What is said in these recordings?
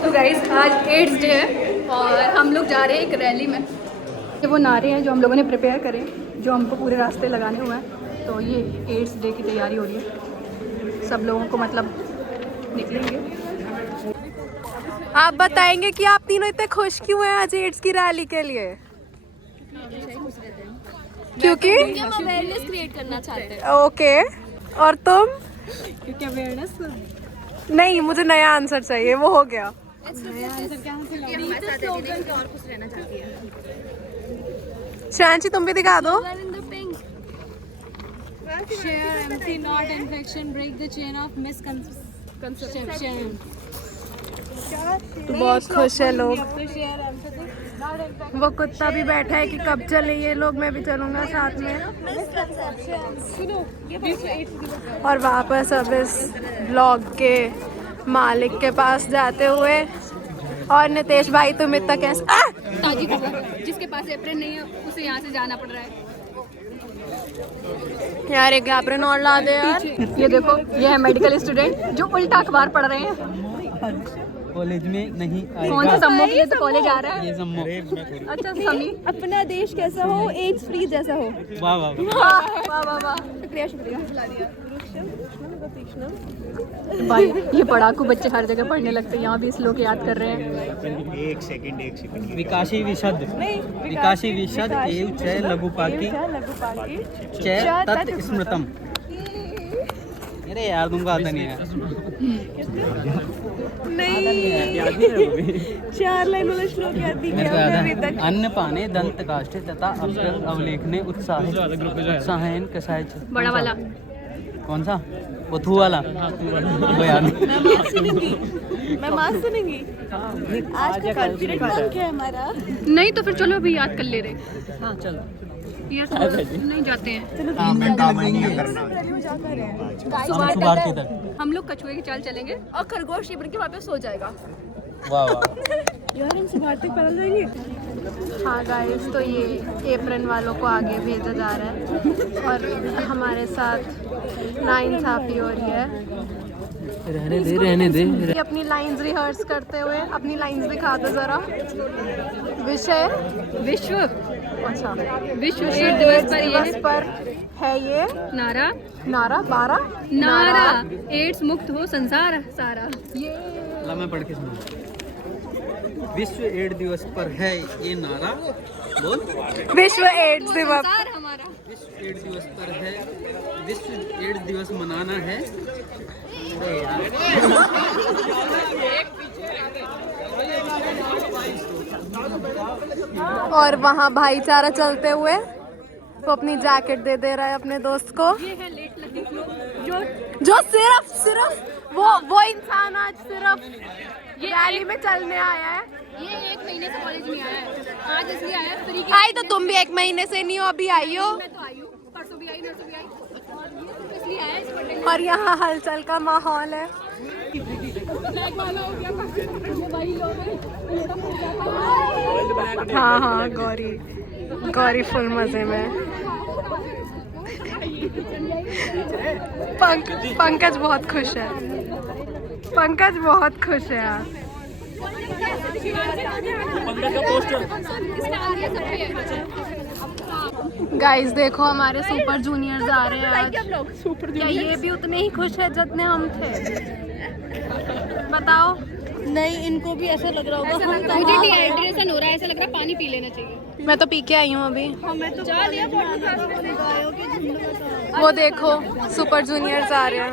तो गाइस आज ads day है और हम लोग जा रहे हैं एक रैली में। ये वो नारे हैं जो हम लोगों ने प्रिपेयर करे, जो हमको पूरे रास्ते लगाने हुए हैं। तो ये एड्स डे की तैयारी हो रही है, सब लोगों को मतलब निकलेंगे। आप बताएंगे कि आप तीनों इतने खुश क्यों हैं आज एड्स की रैली के लिए? क्योंकि हम अवेयरनेस क्रिएट करना चाहते हैं। ओके, और तुम? क्योंकि अवेयरनेस नहीं, मुझे नया आंसर चाहिए, वो हो गया। शांची तुम भी दिखा दो। Share empty, not infection, break the chain of misconception. तो बहुत खुश है लोग। वो कुत्ता भी बैठा है कि कब चले ये लोग, मैं भी चलूंगा साथ में। और वापस अब इस ब्लॉग के मालिक के पास जाते हुए। और नितेश भाई तुम इतना कैसे ताजी खबर, जिसके पास एप्रन नहीं है उसे यहाँ से जाना पड़ रहा है। यार एक एप्रन और ला दे यार। ये देखो, ये है मेडिकल स्टूडेंट जो उल्टा अखबार पढ़ रहे हैं। कॉलेज में नहीं कौन सा सम्मो के लिए तो कॉलेज आ रहा है? ये सम्मो। अच्छा समी, अपना देश कैसा हो, एड्स फ्री जैसा हो। वाह वाह वाह वाह वाह। शुक्रिया शुक्रिया। भाई ये पढ़ाकू बच्चे हर जगह पढ़ने लगते हैं, यहाँ भी इस लोग याद कर रहे हैं। एक सेकंड विकासी विशद विकासी विशद एवं च लघुपाकी च तत् स्मृतम। अरे यार तुमको आता नहीं है। चार लाइन वाला श्लोक याद नहीं मेरे को किया याद हमने है। अभी तक। अन्न पाने दंत काष्ठे तथा अव्यय अवलेखने उत्साहन कसाय च। बड़ा वाला कौन सा? वो थू वाला वो याद नहीं। मैं मास सुनेंगी। आज का कॉन्फिडेंट नाम क्या है हमारा? नहीं तो फिर चलो अभी याद कर ले रहे। हाँ चलो। यार तो नहीं जाते हैं सुबार के तक। हम लोग कछुए की चाल चलेंगे। और खरगोश शिविर के वहाँ पे सो जाएगा। वाह वाह। यार हम सुबार तक पैदल जाएंगे। हाँ गाइस, तो ये एप्रन वालों को आगे भेजा जा रहा है और हमारे साथ नाइंसाफी हो रही है। रहने दे। ये अपनी लाइंस रिहर्स करते हुए अपनी लाइंस दिखा दो जरा। विषय विश्व अच्छा विश्व एड्स दिवस पर दिवस ये पर है ये नारा नारा 12 नारा एड्स मुक्त हो संसार सारा। ये ला मैं पढ़ के सुना। विश्व एड्स दिवस पर है ये नारा। बोल। विश्व एड्स दिवस। संसार हमारा। विश्व एड्स दिवस पर है, विश्व एड्स दिवस मनाना है। और वहाँ भाईचारा चलते हुए वो अपनी जैकेट दे रहा है अपने दोस्त को। ये है लेट लती जो सिर्फ वो इंसान आज सिर्फ रैली में चलने आया है। ये 1 महीने से कॉलेज नहीं आया है, आज इसलिए आया है। फ्री आई तो तुम भी 1 महीने से नहीं हो, अभी आई हो। मैं तो आई हूँ, परसों भी आई, नरसों भी आई, इसलिए आया है इस पढ़ने। और यहाँ हलचल का माहौल है। हाँ गौरी फुल मजे में। पंकज बहुत खुश है। पंकज बहुत खुश है यार। गाइस देखो हमारे सुपर जूनियर्स आ रहे हैं आज। क्या ये भी उतने ही खुश है जितने हम थे? बताओ। नहीं, इनको भी ऐसा लग रहा होगा। मुझे डिहाइड्रेशन हो रहा है, ऐसा लग रहा है पानी पी लेना चाहिए। मैं तो पी के आई हूँ अभी। हमें तो जा लिया गायों के झुंड में। वो देखो सुपर जूनियर्स आ रहे हैं।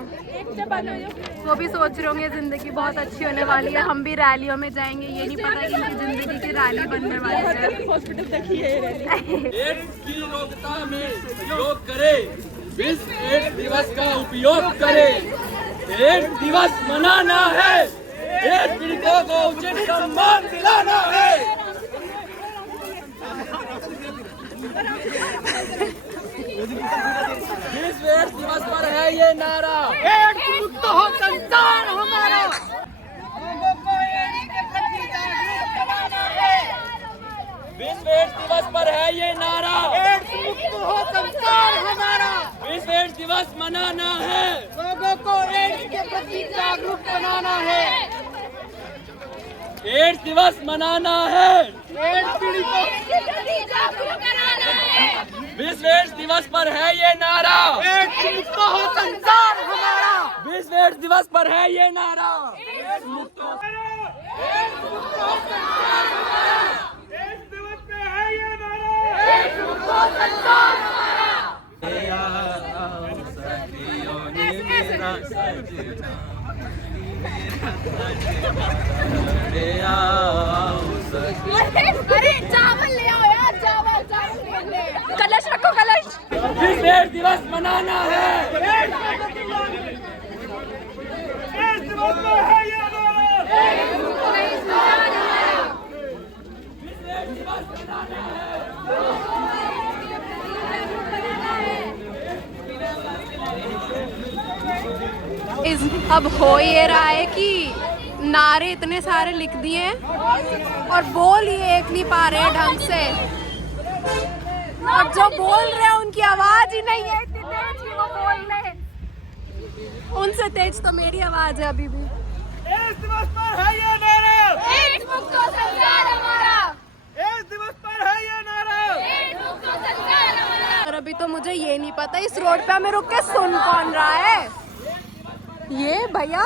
वो भी सोच रहे होंगे जिंदगी बहुत अच्छी होने वाली है, हम भी रैलियों में जाएंगे। ये नहीं पता कि इनकी जिंदगी की रैली बनने वाली है। हॉस्पिटल तक ही है। एड्स की रोकथाम में सहयोग करे, विश्व एड्स दिवस का उपयोग करे। एड्स दिवस मनाना है, एड्स पीड़ितों को उचित सम्मान दिलाना है। विश्व एड्स दिवस पर है ये नारा, एड्स मुक्त हो संसार हमारा। लोगों को एड्स के प्रति जागरूक बनाना है। विश्व एड्स दिवस पर है ये नारा, एड्स मुक्त हो संसार हमारा। विश्व एड्स दिवस मनाना है, लोगों को एड्स के प्रति जागरूक बनाना है। एड्स दिवस मनाना है। एड्स पीड़ितों विश्व एड्स दिवस पर है ये नारा। एड्स मुक्त हो संसार हमारा। विश्व एड्स दिवस पर है ये नारा। एड्स मुक्त हो एड्स दिवस पे है ये नारा। एड्स मुक्त हो संसार हमारा। अरे चावल ले आओ यार, चावल कलश रखो, कलश। विश्व एड्स दिवस मनाना है। एड्स दिवस पे है ये नारा। विश्व एड्स दिवस मनाना है। अब हो ये रहा है कि नारे इतने सारे लिख दिए हैं और बोल ये एक नहीं पा रहे ढंग से, और जो बोल रहे हैं उनकी आवाज ही नहीं है, इतनी तेज कि वो बोल रहे हैं। उनसे तेज तो मेरी आवाज है अभी भी। एड्स दिवस पर है ये नारा। एड्स मुक्त हो संसार हमारा। एड्स दिवस पर है ये नारा। एड्स मुक्त हो संसार हमारा। और अभी तो मुझे ये नहीं पता इस रोड पे हमें रुक के सुन कौन रहा है। ये भैया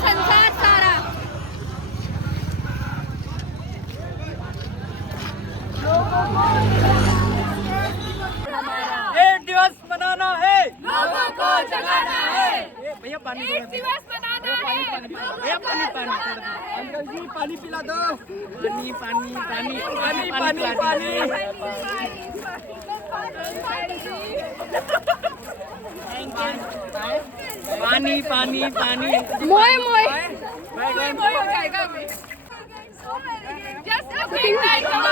संसार सारा एड्स दिवस मनाना है। लोगों को जगाना है। भैया पानी एड्स दिवस मनाना है। भैया पानी अंकल जी पानी पिला दो। पानी पानी पानी पानी पानी पानी पानी पानी पानी मोए मोए मोए हो जाएगा अभी। Just looking like a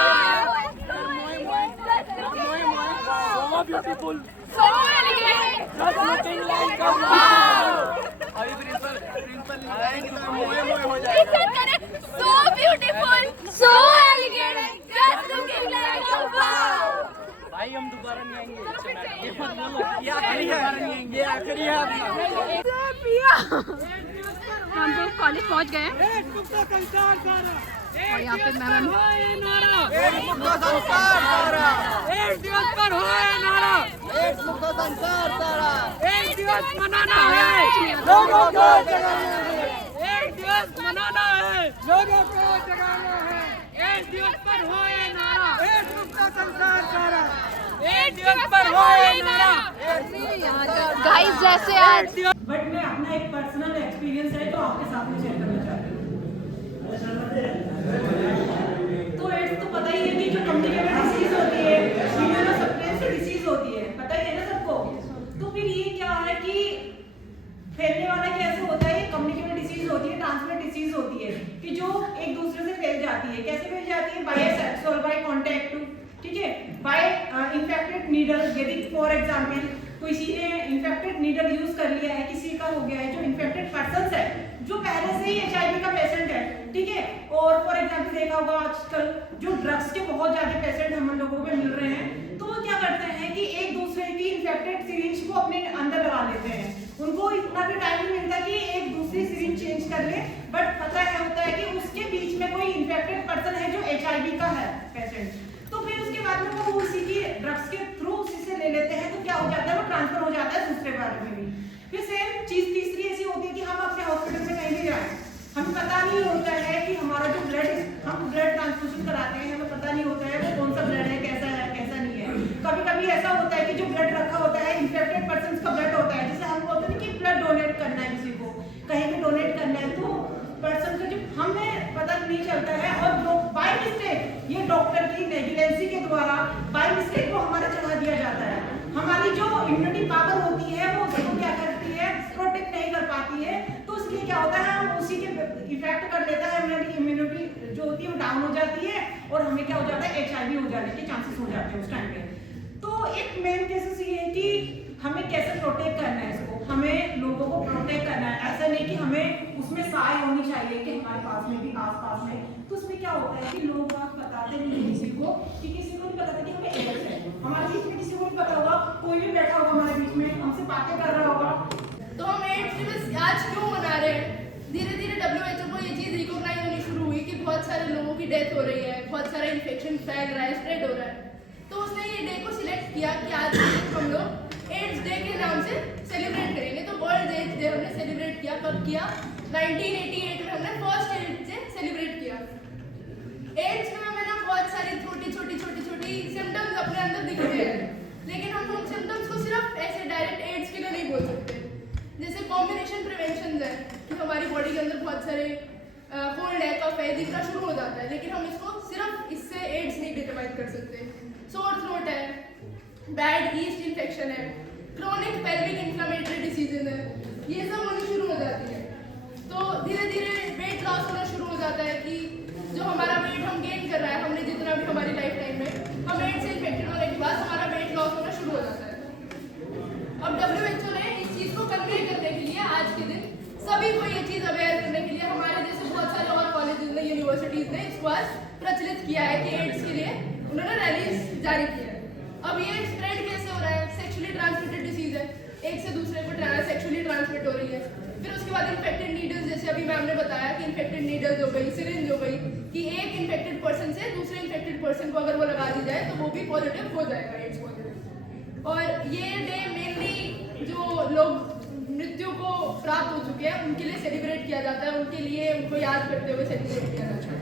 so beautiful, so elegant, just looking like a अभी प्रिंसिपल लगाएंगे तो मोए मोए हो जाएगा। so beautiful, so elegant, just looking like a wow. भाई हम दोबारा नहीं आएंगे। ये मत बोलो, ये आखिरी है, ये आखिरी है अपना। हम लोग कॉलेज पहुंच गए हैं और यहाँ पे मैम एड्स मुक्त संसार सारा। एड्स दिवस पर हो ये नारा। एड्स मुक्त संसार सारा। एड्स दिवस मनाना है, लोगों को जगाना है। एड्स दिवस मनाना है, लोगों को जगाना है। एड्स दिवस पर हो ये नारा। एड्स मुक्त संसार सारा। एड्स दिवस पर हो ये नारा। गाइस जैसे आज बट मैं अपना एक पर्सनल एक्सपीरियंस है जो आपके साथ में शेयर करना चाहती हूँ। तो एड्स तो पता ही है कि जो कम्युनिकेबल डिसीज होती है, इम्यूनोसप्रेसिव डिसीज होती है, पता ही है ना सबको। तो फिर ये क्या है कि फैलने वाला कैसे होता है, कम्युनिकेबल डिसीज होती है, ट्रांसमिट डिसीज होती है कि जो एक दूसरे से फैल जाती है। कैसे फैल जाती है? बाय सेक्सुअल, बाय कॉन्टैक्ट, ठीक है, बाय इन्फेक्टेड नीडल। यदि फॉर एग्जाम्पल किसी ने इन्फेक्टेड नीडल यूज कर लिया है, किसी का हो गया है जो इन्फेक्टेड पर्सन है, जो पहले से ही HIV का पेशेंट है, ठीक है, और फॉर एग्जाम्पल देखा होगा आजकल जो ड्रग्स के बहुत ज्यादा पेशेंट हम लोगों को मिल रहे हैं, तो वो क्या करते हैं कि एक दूसरे की इन्फेक्टेड सिरिंज को अपने अंदर लगा लेते हैं। उनको इतना भी टाइम नहीं मिलता कि एक दूसरी सिरिंज चेंज कर ले, बट पता है होता है कि उसके बीच में कोई इन्फेक्टेड पर्सन है जो HIV का है पेशेंट, तो फिर उसके बाद में वो उसी की ड्रग्स के थ्रू उसी से ले लेते हैं, तो क्या हो जाता है, वो ट्रांसफर हो जाता है दूसरे बारे में भी। फिर सेम चीज तीसरी ऐसी होती है कि हम अपने हॉस्पिटल में कहीं भी जाएं, हमें पता नहीं होता है कि हमारा जो हम ब्लड ट्रांसफ्यूजन कराते हैं, हमें पता नहीं होता है वो कौन सा ब्लड है, कैसा नहीं है। कभी कभी ऐसा होता है कि जो ब्लड रखा होता है इन्फेक्टेड पर्सन का ब्लड होता है, जैसे हम बोलते हैं कि ब्लड डोनेट करना है, किसी को कहीं भी डोनेट करना है, तो पर्सन का जो हमें पता नहीं चलता है, और जो बाय मिस्टेक ये डॉक्टर की नेग्लिजेंसी के द्वारा बाय मिस्टेक को हमारा चढ़ा दिया जाता है। हमारी जो इम्यूनिटी पावर होती है वो उसको क्या करती है, प्रोटेक्ट नहीं कर पाती है, तो इसलिए क्या होता है हम उसी के इफेक्ट कर लेता है, हमारी इम्यूनिटी जो होती है वो डाउन हो जाती है, और हमें क्या हो जाता है, HIV हो जाने के चांसेस हो जाते हैं उस टाइम पे। तो एक मेन केसेस ये है कि हमें कैसे प्रोटेक्ट करना है इसको, हमें लोगों को प्रोटेक्ट करना है। ऐसा नहीं कि हमें उसमें सहाय होनी चाहिए कि हमारे पास में भी आसपास में, तो उसमें क्या होता है कि कोई भी बैठा होगा हमारे बीच में, हमसे बातें कर रहा होगा। तो हम एड्स दिवस आज क्यों मना रहे हैं? धीरे धीरे WHO को ये चीज़ रिकॉग्नाइज होनी शुरू हुई कि बहुत सारे लोगों की डेथ हो रही है, बहुत सारा इन्फेक्शन फैल रहा है, स्प्रेड हो रहा है। तो उसने ये डे को सिलेक्ट किया कि आज हम लोग एड्स डे के नाम से सेलिब्रेट करेंगे। तो वर्ल्ड एड्स डे हमने सेलिब्रेट किया। कब किया? 1988 में हमने फर्स्ट एड्स डे सेलिब्रेट किया। एड्स में हमें ना बहुत सारी छोटी छोटी सिम्टम्स अपने अंदर दिखते हैं, लेकिन हम उन सिम्टम्स को सिर्फ ऐसे डायरेक्ट एड्स के लिए नहीं बोल सकते। जैसे कॉम्बिनेशन प्रिवेंशन है कि हमारी बॉडी के अंदर बहुत सारे कोल्ड है, कफ है, दिखना शुरू हो जाता है, लेकिन हम इसको सिर्फ इससे एड्स नहीं डिटरमाइन कर सकते। सोर थ्रोट है, बैड ईस्ट इन्फेक्शन है, क्रोनिक पेल्विक इन्फ्लेमेटरी डिसीजेज है, ये सब होनी शुरू हो जाती है। तो धीरे धीरे वेट लॉस होना शुरू हो जाता है कि जो हमारा वेट हम गेन कर रहा है, हमने जितना भी हमारी लाइफ टाइम में, हम एड्स से इन्फेक्टेड होने के बाद हमारा वेट लॉस होना शुरू हो जाता है। अब WHO ने इस चीज़ को कन्वे करने के लिए आज के दिन सभी को ये चीज़ अवेयर करने के लिए हमारे जैसे बहुत सारे और कॉलेजेस ने, यूनिवर्सिटीज़ ने इसको आज प्रचलित किया है कि एड्स के लिए उन्होंने रैलीज जारी किया है। अब ये स्प्रेड कैसे हो रहा है? सेक्सुअली ट्रांसमिटेड डिसीज है, एक से दूसरे को सेक्सुअली ट्रांसमिट हो रही है। फिर उसके बाद इन्फेक्टेड नीडल्स, जैसे अभी मैम ने बताया कि इन्फेक्टेड नीडल्स हो गई, सिरिंज हो गई, कि एक इन्फेक्टेड पर्सन से दूसरे इन्फेक्टेड पर्सन को अगर वो लगा दी जाए तो वो भी पॉजिटिव हो जाएगा, एड्स पॉजिटिव। और ये डे मेनली जो लोग मृत्यु को प्राप्त हो चुके हैं उनके लिए सेलिब्रेट किया जाता है, उनके लिए उनको याद करते हुए सेलिब्रेट किया जाता है।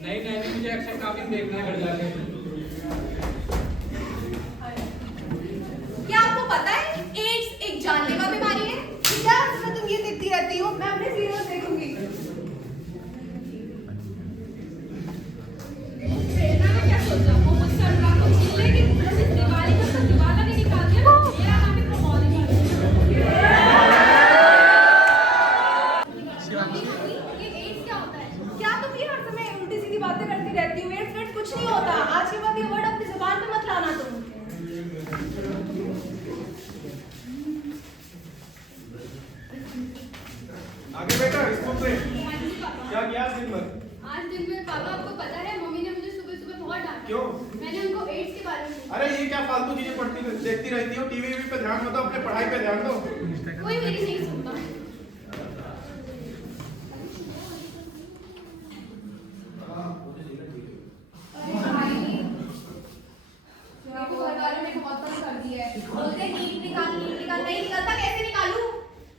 नहीं मुझे एक्शन काफी देखना है घर जाके। क्या आपको पता है एड्स एक जानलेवा बीमारी है? क्या तुम ये देखती रहती हो? मैं अपने सीरियल देखूंगी। प्रेरणा ने क्या सोचा? वो मुझसे अनुराग को छीन लेगी, उस बीमारी को सब दीवाना ने निकाल दिया। मेरा नाम भी प्रमोद है। ये एड्स क्या होता है? क्या तुम ये हर समय उल्टी सीधी बातें करती रहती हो? एड्स कुछ नहीं होता। आज के बाद ये वर्ड अपनी जुबान पे मत लाना तुम। आगे बेटा स्कूल से क्या किया दिन भर? आज दिन में पापा, आपको पता है मम्मी ने मुझे सुबह सुबह बहुत डांटा। क्यों? मैंने उनको एड्स के बारे में। अरे ये क्या फालतू चीजें देखती रहती हो? टीवी पे ध्यान मत दो, अपने पढ़ाई पे ध्यान दो। कोई मेरी नहीं सुनता। बोलते नीट निकाल, नहीं निकलता, कैसे निकालूं?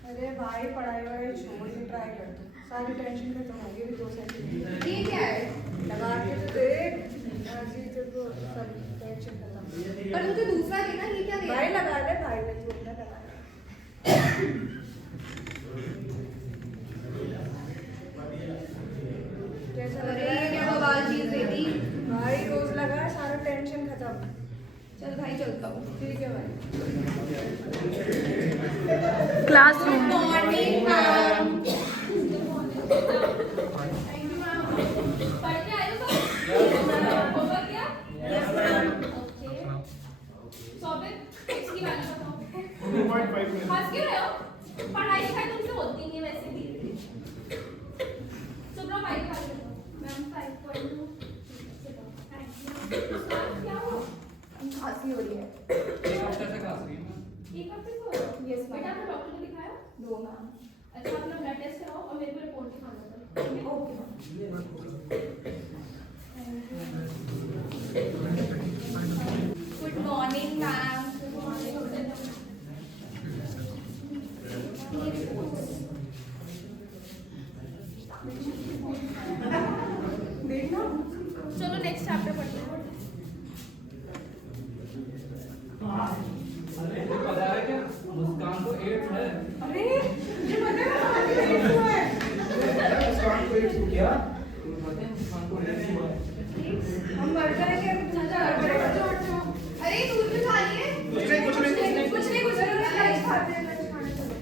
अरे भाई पढ़ाई वढ़ाई छोड़ के ट्राई कर दो, सारी टेंशन खत्म होगी। भी 2 सेकंड ये क्या है? लगा के तो देख, जी तेरे सारी टेंशन खत्म। पर मुझे दूसरा देना, ये क्या देना? भाई लगा ले, भाई ने छोड़ना लगा ले। कैसा लग अरे रहा ये है? क्या बवाल चीज दे दी? भाई रोज लगा, सारा टेंशन खत्म। चल भाई चलता हूँ। ठीक है भाई। क्लासरूम। Morning ma'am. पढ़ के आए हो सब? होमवर्क किया? Yes ma'am. ओके। सौबिर, एक्स की वैल्यू बताओ। 2.5 मिनट। हंस क्यों रहे हो? पढ़ाई लिखाई तुमसे होती नहीं है वैसे भी। सुब्रा 5 का बताओ। मैम 5.2। क्या हुआ? खांसी हो रही है। एक हफ्ते से खांस रही है। एक हफ्ते से हो रहा है? Yes, ma'am. बेटा आपने डॉक्टर को दिखाया? 2 मैम। अच्छा, अपना ब्लड टेस्ट कराओ और मेरे को रिपोर्ट दिखाना था। Okay ma'am. Good morning ma'am. देखना। चलो नेक्स्ट चैप्टर पढ़ते हैं। अरे तुझे पता है क्या मुस्कान को एड्स है? अरे ये पता है हमारे लिए क्यों है? मुस्कान को एक क्या? मुस्कान को एड्स हुआ है। हम मर जाएंगे, अभी चाचा अरे दूध भी खा लिए? कुछ नहीं कुछ नहीं लंच खाते हैं, लंच खाने चलो।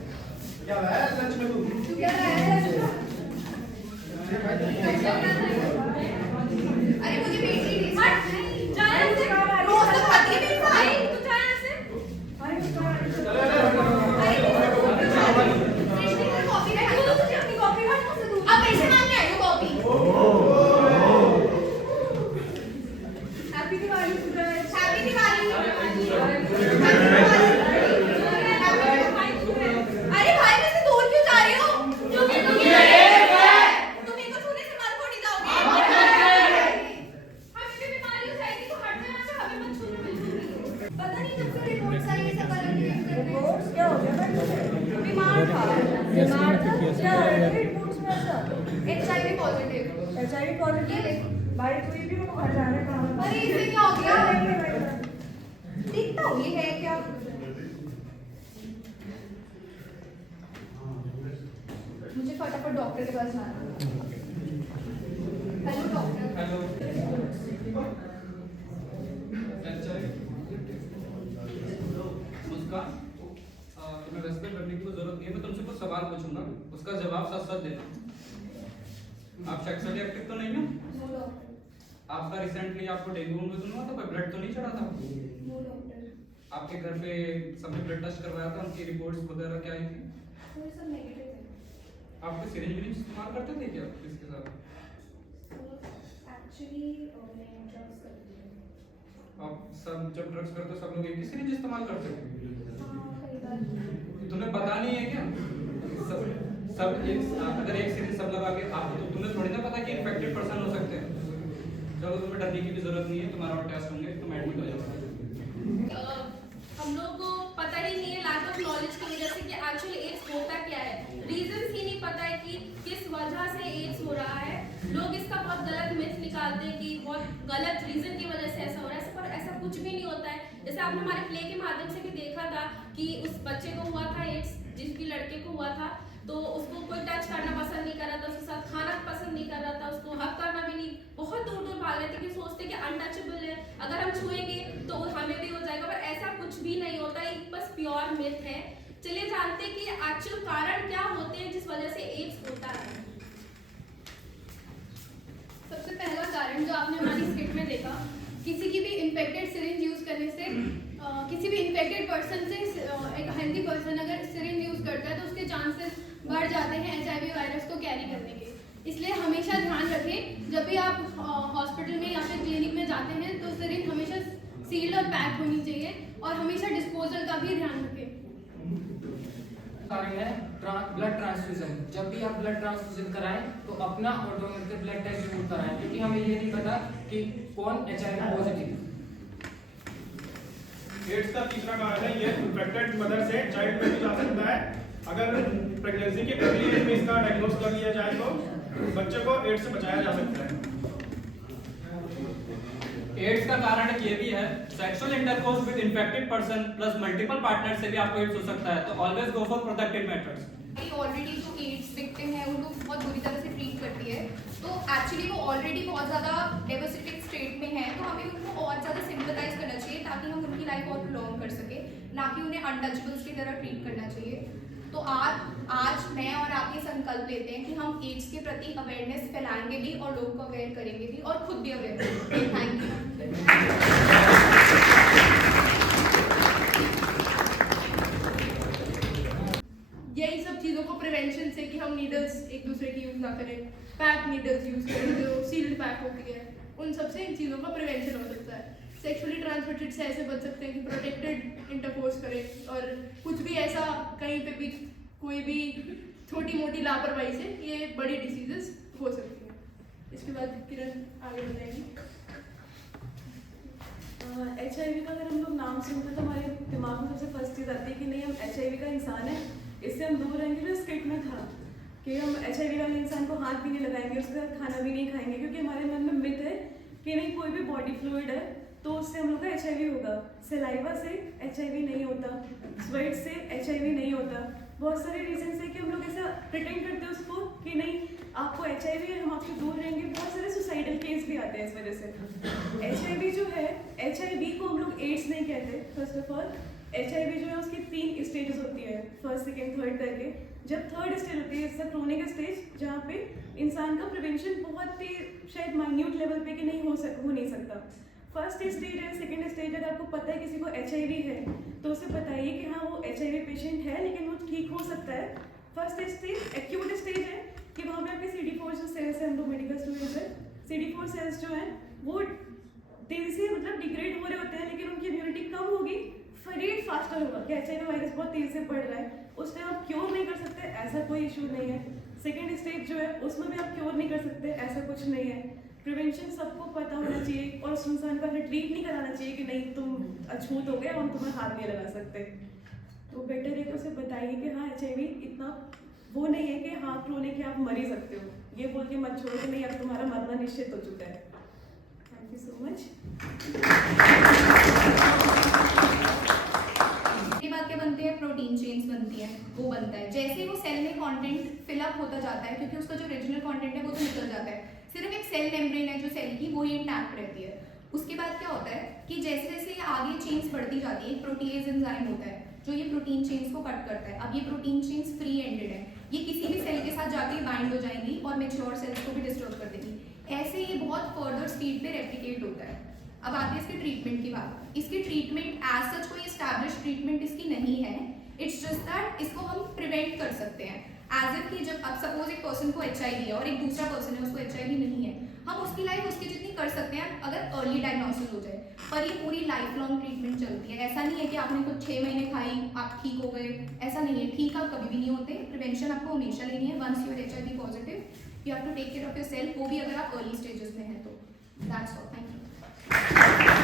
क्या है लंच में तू? तू क्या लाया है? रिपोर्ट्स आई सब अलग रिपोर्ट्स क्या हो गया भाई? बीमार था क्या है रिपोर्ट्स में ऐसा? HIV positive. HIV पॉजिटिव भाई तू भी वो घर जाने का अरे इसे क्या हो गया? दिखता हुई है क्या? मुझे फटाफट डॉक्टर के पास जाना है। Hello doctor. मुस्कान, तुम्हें रेस्पेक्ट करने की कोई जरूरत नहीं है। मैं तुमसे कुछ सवाल पूछूंगा, उसका जवाब सच सच देना। आप सेक्सुअली एक्टिव तो नहीं हो? आपका रिसेंटली आपको डेंगू में तो हुआ था, कोई ब्लड तो नहीं चढ़ा था? आपके घर पे सबने ब्लड टेस्ट करवाया था, उनकी रिपोर्ट्स वगैरह क्या आई थी? आप सिरिंज विरिंज इस्तेमाल करते थे क्या इसके साथ? आप सब जब ड्रग्स करते हो सब लोग एक ही सिरिंज इस्तेमाल करते थे? तुम्हें पता नहीं है क्या? सब एक अगर एक सिरिंज सब लगा के आप तो तुम्हें थोड़ी ना पता कि इन्फेक्टेड पर्सन हो सकते हैं। चलो तुम्हें डरने की भी जरूरत नहीं है, तुम्हारा और टेस्ट होंगे, तुम एडमिट हो जाओगे। हम लोग को पता ही नहीं है, लैक ऑफ नॉलेज की वजह से कि एक्चुअली एड्स होता क्या है, रीजंस ही नहीं पता है कि किस वजह से एड्स हो रहा है। लोग इसका बहुत गलत मिथ निकालते हैं कि बहुत गलत रीजन की वजह से ऐसा हो रहा है, पर ऐसा कुछ भी नहीं होता है। जैसे आपने हमारे प्ले के माध्यम से भी देखा था कि उस बच्चे को हुआ था एड्स, जिसकी लड़के को हुआ था, तो उसको कोई टच करना पसंद नहीं कर रहा था, उसके साथ खाना पसंद नहीं कर रहा था, उसको हक करना भी नहीं, बहुत दूर दूर भाग रहे थे कि सोचते कि अनटचेबल है, अगर हम छुएंगे तो हमें भी हो जाएगा, पर ऐसा कुछ भी नहीं होता, एक बस प्योर मिथ है। चलिए जानते हैं कि एक्चुअल कारण क्या होते हैं जिस वजह से एड्स होता है। सबसे पहला कारण जो आपने हमारी स्क्रिप्ट में देखा, किसी की भी इन्फेक्टेड सिरिंज यूज करने से, किसी भी इन्फेक्टेड पर्सन से एक हेल्दी पर्सन अगर सिरिंज यूज करता है तो उसके चांसेस बढ़ जाते हैं HIV वायरस को कैरी करने के। इसलिए हमेशा ध्यान रखें, जब भी आप हॉस्पिटल में या फिर क्लिनिक में जाते हैं तो सिरिंज हमेशा सील्ड और पैक होनी चाहिए, और हमेशा डिस्पोजल का भी ध्यान रखें। कारण है ब्लड ट्रांसफ्यूजन। जब भी आप ब्लड ट्रांसफ्यूजन कराएं तो अपना और डोनर के ब्लड टेस्ट जरूर कराएं, क्योंकि हमें ये नहीं पता कि कौन HIV पॉजिटिव। एड्स का तीसरा कारण है ये इन्फेक्टेड मदर से चाइल्ड में भी जा सकता है। अगर प्रेगनेंसी के अर्ली एज में इसका डायग्नोस कर लिया जाए तो बच्चे को एड्स से बचाया जा सकता है। एड्स का कारण ये भी है, sexual intercourse with infected person plus multiple partner से भी आपको एड्स हो सकता है, तो always go for protected methods. Already जो एड्स विक्टिम है उनको बहुत बुरी तरह से ट्रीट करती है, तो एक्चुअली वो ऑलरेडी बहुत ज़्यादा डेवस्टेटेड स्टेट में है, तो हमें उनको और ज़्यादा सिंपथाइज करना चाहिए ताकि हम उनकी लाइफ और प्रोलॉन्ग कर सके, ना कि उन्हें अनटचेबल्स की तरह ट्रीट करना चाहिए। तो आज मैं और आप ये संकल्प लेते हैं कि हम एड्स के प्रति अवेयरनेस फैलाएंगे भी और लोगों को अवेयर करेंगे भी और खुद भी अवेयर करेंगे। Thank you. यही सब चीज़ों को प्रिवेंशन से कि हम नीडल्स एक दूसरे की यूज़ ना करें, पैक नीडल्स यूज़ करें जो सील्ड पैक होती है, उन सबसे इन चीज़ों का प्रिवेंशन हो सकता है। सेक्सुअली ट्रांसमिटेड से ऐसे बच सकते हैं कि प्रोटेक्टेड इंटरकोर्स करें, और कुछ भी ऐसा कहीं पे भी कोई भी छोटी मोटी लापरवाही से ये बड़ी डिसीजेस हो सकती हैं। इसके बाद किरण आगे बताएंगी। HIV का अगर हम लोग नाम सुनते तो हमारे दिमाग में सबसे फर्स्ट चीज़ आती है कि नहीं, हम HIV का इंसान है, इससे हम दूर रहेंगे। जो स्क्रिप्ट में था कि हम HIV वाले इंसान को हाथ भी नहीं लगाएंगे, उसके साथ खाना भी नहीं खाएंगे, क्योंकि हमारे मन में मिथ है कि नहीं, कोई भी बॉडी फ्लूइड है तो उससे हम लोग का HIV होगा। सलाइवा से HIV नहीं होता, स्वेट से HIV नहीं होता। बहुत सारे रीजन है कि हम लोग ऐसा प्रिटेंड करते हैं उसको कि नहीं आपको HIV है, हम आपसे दूर रहेंगे। बहुत सारे सुसाइडल केस भी आते हैं इस वजह से। HIV जो है, HIV को हम लोग एड्स नहीं कहते। फर्स्ट ऑफ ऑल HIV जो है उसकी 3 स्टेजेस होती है, फर्स्ट सेकेंड थर्ड करके। जब थर्ड स्टेज होती है इसका क्रोनिक स्टेज, जहाँ पे इंसान का प्रिवेंशन बहुत ही शायद माइन्यूट लेवल पे कि नहीं हो नहीं सकता। फर्स्ट स्टेज है, सेकेंड स्टेज अगर आपको पता है किसी को HIV है तो उसे बताइए कि हाँ वो HIV पेशेंट है लेकिन वो ठीक हो सकता है। फर्स्ट स्टेज एक्यूट स्टेज है कि वहाँ पे आपके CD4 जो सेल्स हैं, हम लोग मेडिकल स्टूडेंट्स हैं, CD4 सेल्स जो हैं वो तेजी से मतलब डिग्रेड हो रहे होते हैं, लेकिन उनकी इम्यूनिटी कम होगी, रेट फास्टर होगा कि HIV वायरस बहुत तेजी से बढ़ रहा है, उस टाइम आप क्योर नहीं कर सकते, ऐसा कोई इशू नहीं है। सेकेंड स्टेज जो है उसमें भी आप क्योर नहीं कर सकते, ऐसा कुछ नहीं है। प्रिवेंशन सबको पता होना चाहिए और उस इंसान को ऐसे ट्रीट नहीं कराना चाहिए कि नहीं तुम अछूत हो गए, हम तुम्हें हाथ नहीं लगा सकते। तो बेटर है कि उसे बताइए कि हाँ HIV इतना वो नहीं है कि हाथ रोने के आप मर ही सकते हो, ये बोल के मत छोड़ो कि नहीं अब तुम्हारा मरना निश्चित हो चुका है। Thank you so much. ये बात क्या बनती है, प्रोटीन चेन्स बनती है, वो बनता है। जैसे वो सेल में कंटेंट फिलअप होता जाता है, क्योंकि उसका जो ओरिजिनल कंटेंट है वो तो निकल जाता है, सिर्फ एक सेल मेम्ब्रेन है जो सेल की, वो ही इंटैक्ट रहती है। उसके बाद क्या होता है कि जैसे जैसे ये आगे चेन्स बढ़ती जाती है, प्रोटीएज एंजाइम होता है जो ये प्रोटीन चेन्स को कट करता है। अब ये प्रोटीन चेन्स फ्री एंडेड है, ये किसी भी सेल के साथ जाके बाइंड हो जाएंगी और मैच्योर सेल्स को भी डिस्टर्ब कर देगी। ऐसे ये बहुत फर्दर स्पीड पे रेप्लिकेट होता है। अब आती है इसके ट्रीटमेंट की बात। इसकी ट्रीटमेंट एज सच कोई एस्टैब्लिश ट्रीटमेंट इसकी नहीं है, इट्स जस्ट दैट इसको हम प्रिवेंट कर सकते हैं। एज इफ कि जब अब सपोज एक पर्सन को HIV है और एक दूसरा पर्सन है उसको HIV नहीं है, हम उसकी लाइफ उसकी जितनी कर सकते हैं अगर अर्ली डायग्नोसिस हो जाए। पर ये पूरी लाइफ लॉन्ग ट्रीटमेंट चलती है। ऐसा नहीं है कि आपने कुछ 6 महीने खाई आप ठीक हो गए, ऐसा नहीं है। ठीक आप कभी भी नहीं होते, प्रिवेंशन आपको हमेशा लेनी है। Once you are HIV positive you have to take care of your self, वो भी अगर आप अर्ली स्टेजेस में हैं तो। That's all, thank you.